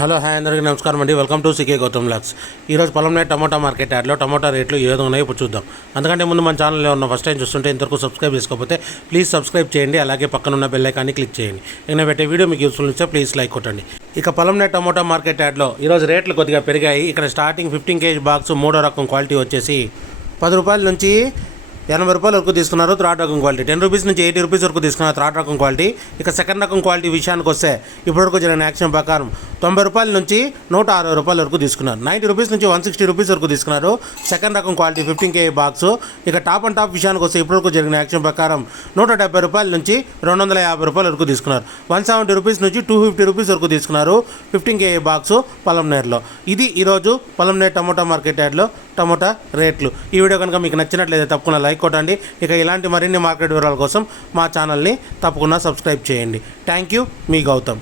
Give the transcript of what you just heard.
Hello hi అందరికీ నమస్కారం అండి. Welcome to C K Gautam vlogs. ఈరోజు పొలంనేటి టమోటా మార్కెట్ యాడ్లో టమోటా రేట్లు ఏ విధంగా ఉన్నాయో ఇప్పుడు చూద్దాం. అందుకంటే ముందు మన ఛానల్లో ఉన్న ఫస్ట్ టైం చూస్తుంటే ఇంతవరకు సబ్స్క్రైబ్ చేసుకోకపోతే ప్లీజ్ సబ్స్క్రైబ్ చేయండి. అలాగే పక్కన ఉన్న బెల్ ఐకాన్ని క్లిక్ చేయండి. నేను పెట్టే వీడియో మీకు యూస్ఫుల్ ఇస్తే ప్లీజ్ లైక్ కొట్టండి. ఇక పొలంనేటి టమోటా మార్కెట్ యాడ్లో ఈరోజు రేట్లు కొద్దిగా పెరిగాయి. ఇక్కడ స్టార్టింగ్ 15 kg బాక్స్ మూడో రకం క్వాలిటీ వచ్చేసి 10 రూపాయల నుంచి 80 రూపాయల వరకు తీసుకున్నారు. థర్డ్ రకం క్వాలిటీ 10 రూపీస్ నుంచి 80 రూపీస్ వరకు తీసుకున్నారు థర్డ్ రకం క్వాలిటీ. ఇక సెకండ్ రకం క్వాలిటీ విషయానికి వస్తే ఇప్పటివరకు జరిగిన యాక్షన్ ప్రకారం 90 రూపాయల నుంచి 160 రూపాయల వరకు తీసుకున్నారు. 90 రూపీస్ నుంచి 160 రూపీస్ వరకు తీసుకున్నారు సెకండ్ రకం క్వాలిటీ 15 kg బాక్స్. ఇక టాప్ అండ్ టాప్ విషయానికి వస్తే ఇప్పటివరకు జరిగిన యాక్షన్ ప్రకారం 170 రూపాయల నుంచి 250 రూపాయల వరకు తీసుకున్నారు. 170 రూపీస్ నుంచి 250 రూపీస్ వరకు తీసుకున్నారు 15 kg బాక్స్ పొలంనేరులో. ఇది ఈరోజు పొలంనేటి టమోటా మార్కెట్ యార్డ్లో టమోటా రేట్లు. ఈ వీడియో కనుక మీకు నచ్చినట్లయితే తప్పకుండా లైక్ కొట్టండి. ఇక ఇలాంటి మరిన్ని మార్కెట్ వివరాల కోసం మా ఛానల్ని తప్పకుండా సబ్స్క్రైబ్ చేయండి. థ్యాంక్ యూ, మీ గౌతమ్.